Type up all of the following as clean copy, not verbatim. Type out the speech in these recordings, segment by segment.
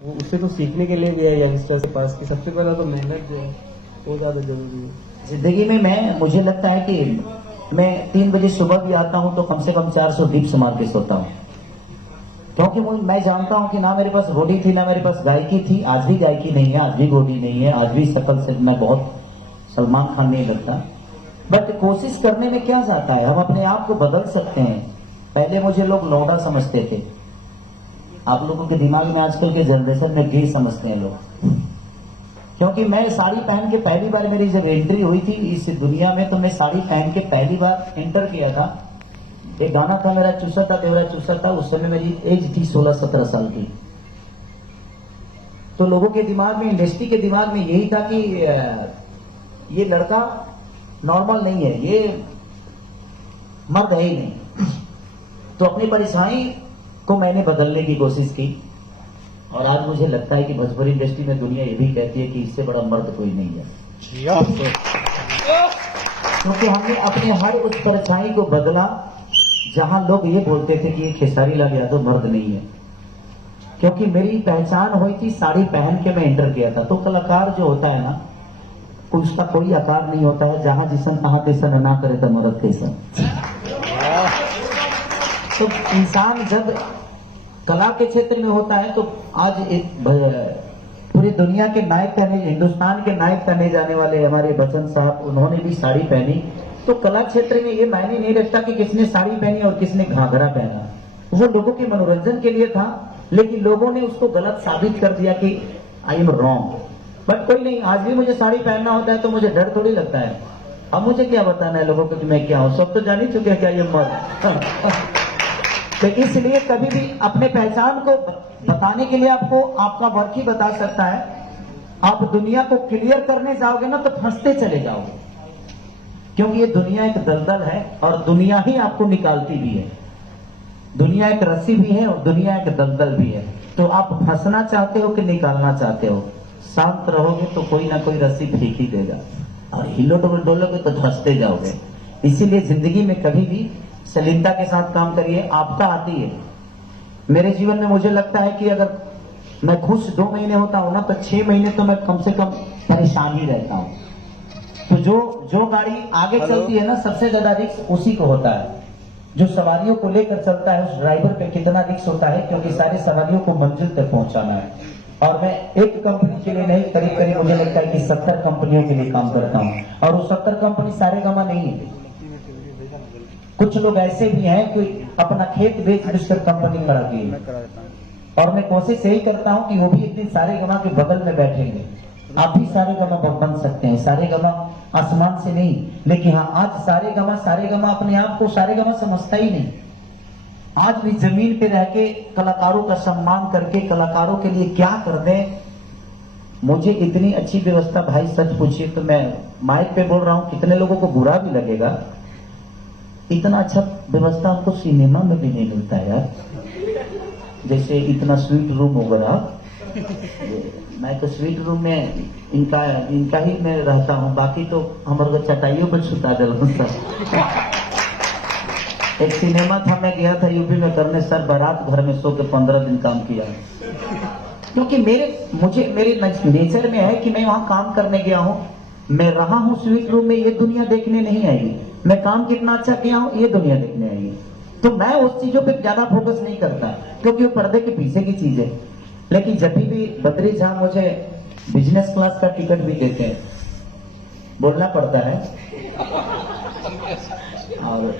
वो उससे तो सीखने के लिए भी है यंगस्टर के पास कि सबसे पहला तो मेहनत जो है वो ज्यादा जरूरी है जिंदगी में मुझे लगता है कि मैं 3 बजे सुबह भी आता हूं तो कम से कम 400 डिप्स मार के सोता हूं, क्योंकि मैं जानता हूं कि ना मेरे पास बॉडी थी ना मेरे पास गायकी थी। आज भी गायकी नहीं है, आज भी बॉडी नहीं है, आज भी शकल से मैं बहुत सलमान खान नहीं लगता, बट कोशिश करने में क्या जाता है, हम अपने आप को बदल सकते हैं। पहले मुझे लोग लौंडा समझते थे, आप लोगों के दिमाग में आजकल के जनरेशन में गे समझते हैं लोग, क्योंकि मैं साड़ी पहन के पहली बार मेरी जब एंट्री हुई थी इस दुनिया में, तो मैं साड़ी पहन के पहली बार एंटर किया था। एक गाना था मेरा चूसा था तेरा चूसा था, उस समय मेरी एज थी 16-17 साल की। तो लोगों के दिमाग में, इंडस्ट्री के दिमाग में यही था कि ये लड़का नॉर्मल नहीं है, ये मर्द है ही नहीं। तो अपनी परेशानी को मैंने बदलने की कोशिश की, और आज मुझे लगता है कि भोजपुरी इंडस्ट्री में दुनिया ये भी कहती है कि इससे बड़ा मर्द कोई नहीं है, क्योंकि हमने अपने हर उस परछाई को बदला जहां लोग ये बोलते थे कि ये खेसारी लाल यादव मर्द नहीं है। क्योंकि मेरी पहचान हुई थी, साड़ी पहन के मैं एंटर किया था। तो कलाकार जो होता है ना, उसका कोई आकार नहीं होता है, जहां जिसन तहां तिसन ना करे तो मर्द कैसन। तो इंसान जब कला के क्षेत्र में होता है तो आज एक पूरी दुनिया के नायक कहने, हिंदुस्तान के नायक कहने जाने वाले हमारे बच्चन साहब, उन्होंने भी साड़ी पहनी। तो कला क्षेत्र में ये मायने नहीं रखता कि किसने साड़ी पहनी और किसने घाघरा पहना, वो लोगों के मनोरंजन के लिए था, लेकिन लोगों ने उसको गलत साबित कर दिया कि आई एम रॉन्ग। बट कोई नहीं, आज भी मुझे साड़ी पहनना होता है तो मुझे डर थोड़ी लगता है। अब मुझे क्या बताना है लोगों को कि मैं क्या हूं, सब तो जान ही चुके हैं क्या ये मर्द। तो इसलिए कभी भी अपने पहचान को बताने के लिए आपको आपका वर्क ही बता सकता है। आप दुनिया को क्लियर करने जाओगे ना तो फंसते चले जाओगे, क्योंकि ये दुनिया एक दलदल है और दुनिया ही आपको निकालती भी है। दुनिया एक रस्सी भी है और दुनिया एक दलदल भी है। तो आप फंसना चाहते हो कि निकालना चाहते हो? शांत रहोगे तो कोई ना कोई रस्सी फेंक ही देगा, और हिलो डोलोगे तो धंसते जाओगे। इसीलिए जिंदगी में कभी भी सलीमता के साथ काम करिए, आपका आती है। मेरे जीवन में मुझे लगता है कि अगर मैं खुश 2 महीने होता हूं ना, तो 6 महीने तो मैं कम से कम परेशान ही रहता हूं। तो जो गाड़ी आगे चलती है ना, सबसे ज्यादा रिस्क उसी को होता है। जो सवारियों को लेकर चलता है उस ड्राइवर पे कितना रिस्क होता है, क्योंकि सारे सवारियों को मंजिल तक पहुंचाना है। और मैं एक कंपनी के लिए नहीं, करीब करीब मुझे लगता है कि 70 कंपनियों के लिए काम करता हूं, और वो 70 कंपनी सारे गमा नहीं है। कुछ लोग ऐसे भी हैं कि अपना खेत बेच कर कंपनी खड़ा की, और मैं कोशिश यही करता हूं कि वो भी एक दिन सारे गमा के बगल में बैठेंगे। आप भी सारे गमा बन सकते हैं, सारे गमा आसमान से नहीं, लेकिन हाँ, आज सारे गमा अपने आप को सारे गमा समझता ही नहीं। आज भी जमीन पे रह के कलाकारों का सम्मान करके कलाकारों के लिए क्या कर दें। मुझे इतनी अच्छी व्यवस्था, भाई सच पूछिए तो मैं माइक पे बोल रहा हूं, कितने लोगों को बुरा भी लगेगा, इतना अच्छा व्यवस्था हमको सिनेमा में भी नहीं मिलता है यार। जैसे इतना स्वीट रूम हो गया, मैं तो स्वीट रूम में इनका ही मैं रहता हूँ, बाकी तो हमारे चटाइयों पर छुटा दिल। एक सिनेमा था, मैं गया था यूपी में करने, सर बारात घर में सो के 15 दिन काम किया, क्योंकि मेरे नेचर में है कि मैं वहां काम करने गया हूं, मैं रहा हूं स्वीट रूम में, ये दुनिया देखने नहीं आई। मैं काम कितना अच्छा किया हूं ये दुनिया देखने आई। तो मैं उस चीजों पे ज्यादा फोकस नहीं करता, क्योंकि वो पर्दे के पीछे की चीज है। लेकिन जब भी बद्री झा मुझे बिजनेस क्लास का टिकट भी देते हैं, बोलना पड़ता है, और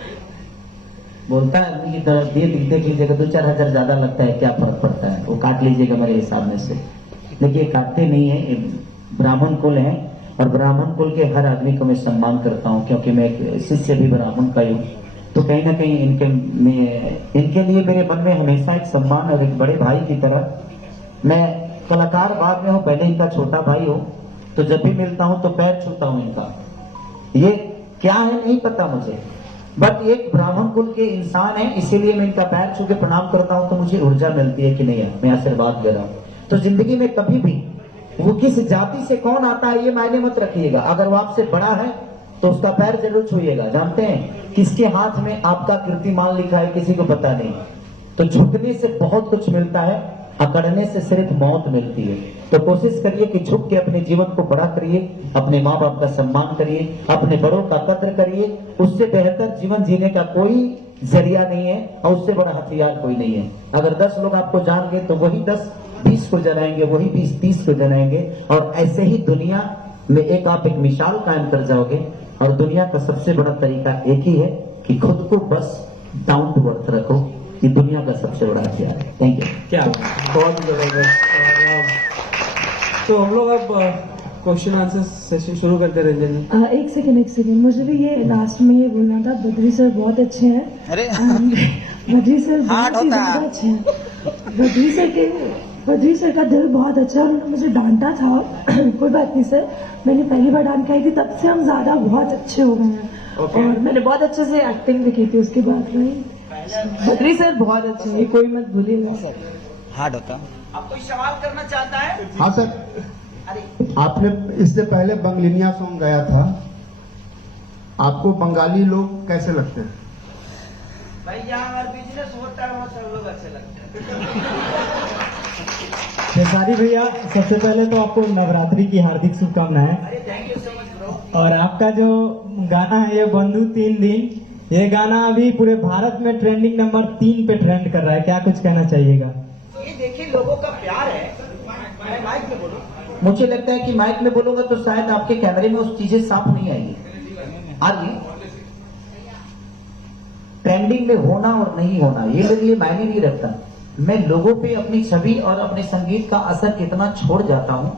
बोलता है कि देख लीजिएगा, 2-4 हजार ज्यादा लगता है, क्या फर्क पड़ता है, वो काट लीजिएगा मेरे हिसाब में से। देखिए काटते नहीं है, ये ब्राह्मण कुल है, और ब्राह्मण कुल के हर आदमी को मैं सम्मान करता हूं, क्योंकि मैं एक शिष्य भी ब्राह्मण का हूं। तो कहीं ना कहीं इनके लिए मेरे मन में हमेशा एक सम्मान, और एक बड़े भाई की तरह। मैं कलाकार बाद में हूं, पहले इनका छोटा भाई हूं, तो जब भी मिलता हूं तो पैर छूता हूं इनका। ये क्या है नहीं पता मुझे, बट एक ब्राह्मण कुल के इंसान है, इसीलिए मैं इनका पैर छू के प्रणाम करता हूं, तो मुझे ऊर्जा मिलती है कि नहीं है, मैं आशीर्वाद दे रहा हूं। तो जिंदगी में कभी भी वो किस जाति से कौन आता है ये मायने मत रखिएगा, अगर वो आपसे बड़ा है तो उसका पैर जरूर छूइएगा। जानते हैं किसके हाथ में आपका कीर्तिमान लिखा है, किसी को पता नहीं। तो झुकने से बहुत कुछ मिलता है। अकड़ने से सिर्फ मौत मिलती है। तो कोशिश करिए कि झुक के अपने जीवन को बड़ा करिए, अपने माँ बाप का सम्मान करिए, अपने बड़ों का कद्र करिए। उससे बेहतर जीवन जीने का कोई जरिया नहीं है और उससे बड़ा हथियार कोई नहीं है। अगर 10 लोग आपको जान गए तो वही 10 20 को जलाएंगे, वही 20 30 को जलाएंगे, और ऐसे ही दुनिया में आप एक मिसाल कायम कर जाओगे। और दुनिया का सबसे बड़ा तरीका एक ही है कि खुद को बस डाउन टू अर्थ रखो। ये दुनिया का सबसे बड़ा हथियार है। Thank you. क्या बहुत जबरदस्त। तो हम लोग अब क्वेश्चन आंसर सेशन शुरू करते रहेंगे। एक सेकंड मुझे भी ये लास्ट में ये बोलना था, बद्री सर बहुत अच्छे हैं। अरे बद्री सर बहुत ही ज्यादा अच्छे हैं। बद्री सर का दिल बहुत अच्छा है। उन्होंने मुझे डांटा था कोई बात नहीं सर, मैंने पहली बार डांट खाई थी, तब से हम ज्यादा बहुत अच्छे हो गए हैं। Okay. और मैंने बहुत अच्छे से एक्टिंग भी की थी उसके बाद में। बद्री सर बहुत अच्छे हैं, कोई मत भूलिएगा। हार्ड होता। आप कोई सवाल करना चाहता है? हाँ सर, आपने इससे पहले बंगलिनिया सॉन्ग गाया था, आपको बंगाली लोग कैसे लगते हैं? भाई जहाँ हमारा बिजनेस होता है वहाँ सब लोग अच्छे लगते हैं। खेसारी भैया, सबसे पहले तो आपको नवरात्रि की हार्दिक शुभकामनाएं। अरे thank you so much bro. और आपका जो गाना है ये बंधु 3 दिन, ये गाना अभी पूरे भारत में ट्रेंडिंग नंबर 3 पे ट्रेंड कर रहा है, क्या कुछ कहना चाहिएगा? ये देखिए लोगों का प्यार है। मैं माइक में बोलूं? मुझे लगता है कि माइक में बोलूंगा तो शायद आपके कैमरे में उस चीजें साफ नहीं आएगी। आगे ट्रेंडिंग में होना और नहीं होना ये मेरे लिए मायने नहीं रखता। मैं लोगों पे अपनी छवि और अपने संगीत का असर कितना छोड़ जाता हूँ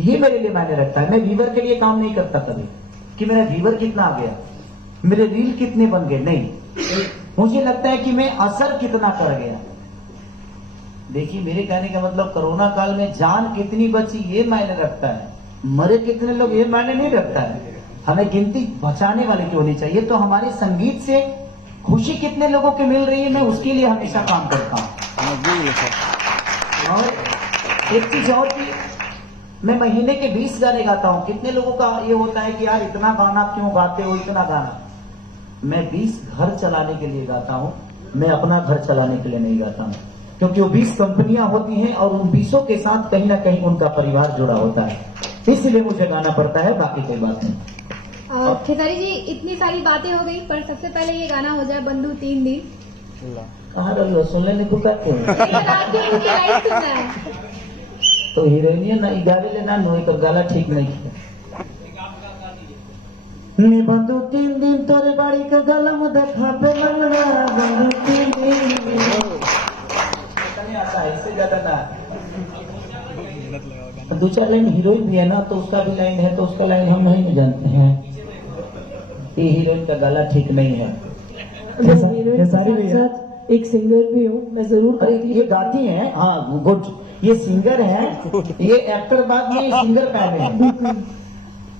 ये मेरे लिए मायने रखता है। मैं व्यूवर के लिए काम नहीं करता कभी कि मेरा व्यूवर कितना आ गया, मेरे रील कितने बन गए, नहीं। मुझे लगता है कि मैं असर कितना कर गया। देखिए मेरे कहने का मतलब कोरोना काल में जान कितनी बची ये मायने रखता है, मरे कितने लोग ये मायने नहीं रखता है। हमें गिनती बचाने वाले की होनी चाहिए। तो हमारे संगीत से खुशी कितने लोगों को मिल रही है मैं उसके लिए हमेशा काम करता हूँ। और एक चीज और की मैं महीने के 20 गाने गाता हूँ। कितने लोगों का ये होता है कि यार इतना गाना क्यों गाते हो, इतना गाना। मैं 20 घर चलाने के लिए गाता हूँ, मैं अपना घर चलाने के लिए नहीं गाता हूँ। क्योंकि वो 20 कंपनियां होती हैं और उन 20 के साथ कहीं ना कहीं उनका परिवार जुड़ा होता है, इसलिए मुझे गाना पड़ता है, बाकी कोई बात नहीं। खेसारी जी इतनी सारी बातें हो गई, पर सबसे पहले ये गाना हो जाए बंधु 3 दिन। कहाँ रहो सुन लेने को कहते हैं तो हीरोइनिया ना गावे लेना नो तो गाला ठीक नहीं किया। मैं बंधु 3 दिन तोरे बाड़ी के गला में देखा पे मनवा बंधु 3 दिन आता है, इससे ज्यादा ना। 2-4 लाइन हीरोइन भी है ना तो उसका भी लाइन है, तो उसका लाइन हम नहीं जानते हैं। ये हीरोइन का गला ठीक नहीं है। खेसारी भैया एक सिंगर भी हूँ, मैं जरूर अरे ये गाती हैं, हाँ गुड, ये सिंगर है, ये एक्टर बाद में सिंगर पहने हैं।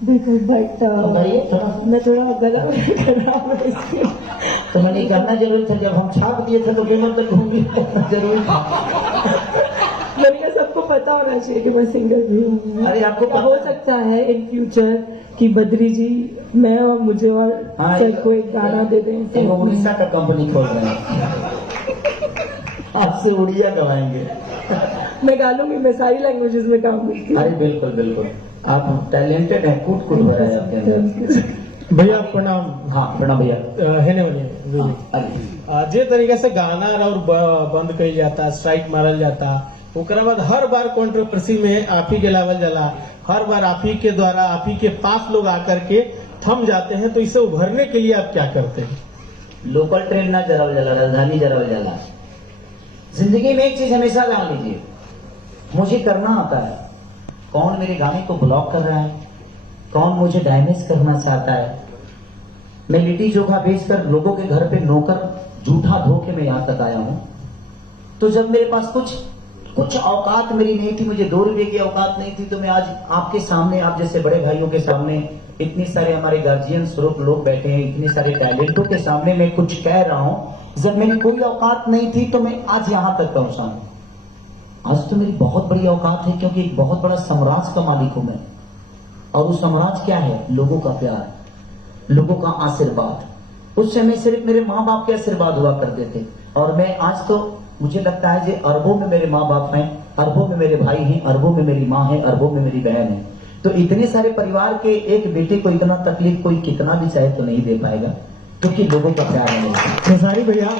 बिल्कुल, बट बताइए थोड़ा। मैं थोड़ा गला खराब है इसलिए। तो मैंने कहना जरूर था, जब हम छाप दिए थे तो पेमेंट तक होंगी जरूर था। मैंने कहा सबको पता होना चाहिए कि मैं सिंगर भी हूँ। अरे आपको पता हो सकता है इन फ्यूचर कि बद्री जी मैं और मुझे और हाँ, सर को एक गाना दे दें। एक उड़ीसा का कंपनी खोल रहे हैं, आपसे उड़िया गवाएंगे। मैं गा लूंगी, मैं सारी लैंग्वेजेस में काम करती हूँ। अरे बिल्कुल बिल्कुल, आप टैलेंटेड हैं, कूट कूट हो रहा है आपके अंदर। भैया प्रणाम। हाँ प्रणाम भैया। हेने वाले अरे जे तरीके से गाना और बंद कही जाता, स्ट्राइक मारल जाता, ओकरा बाद हर बार कंट्रोवर्सी में आप ही के लावल जाला, हर बार आप ही के द्वारा आप ही के पास लोग आकर के थम जाते हैं। तो इसे उभरने के लिए आप क्या करते हैं? लोकल ट्रेन ना जरावल जाला, राजधानी जरावल जाला। जिंदगी में एक चीज हमेशा जान लीजिए, मुझे करना आता है। कौन मेरे गाने को ब्लॉक कर रहा है, कौन मुझे डैमेज करना चाहता है। मैं लिट्टी चोखा बेचकर लोगों के घर पे नौकर झूठा धोखे में यहां तक आया हूं। तो जब मेरे पास कुछ औकात मेरी नहीं थी, मुझे 2 रुपए की औकात नहीं थी, तो मैं आज आपके सामने, आप जैसे बड़े भाइयों के सामने, इतने सारे हमारे गार्जियन स्वरूप लोग बैठे हैं, इतने सारे टैलेंटों के सामने मैं कुछ कह रहा हूं। जब मेरी कोई औकात नहीं थी तो मैं आज यहां तक पहुंचा हूं। आज तो मेरी बहुत बड़ी औकात है, क्योंकि एक बहुत बड़ा साम्राज्य का मालिक हूं मैं। और वो साम्राज्य क्या है? लोगों का प्यार, लोगों का आशीर्वाद। उस समय सिर्फ मेरे माँ बाप के आशीर्वाद हुआ करते थे, और मैं आज तो मुझे लगता है जो अरबों में मेरे माँ बाप हैं, अरबों में मेरे भाई हैं, अरबों में मेरी माँ है, अरबों में मेरी बहन है। तो इतने सारे परिवार के एक बेटे को इतना तकलीफ कोई कितना भी चाहे तो नहीं दे पाएगा, क्योंकि लोगों का प्यार है। खेसारी भैया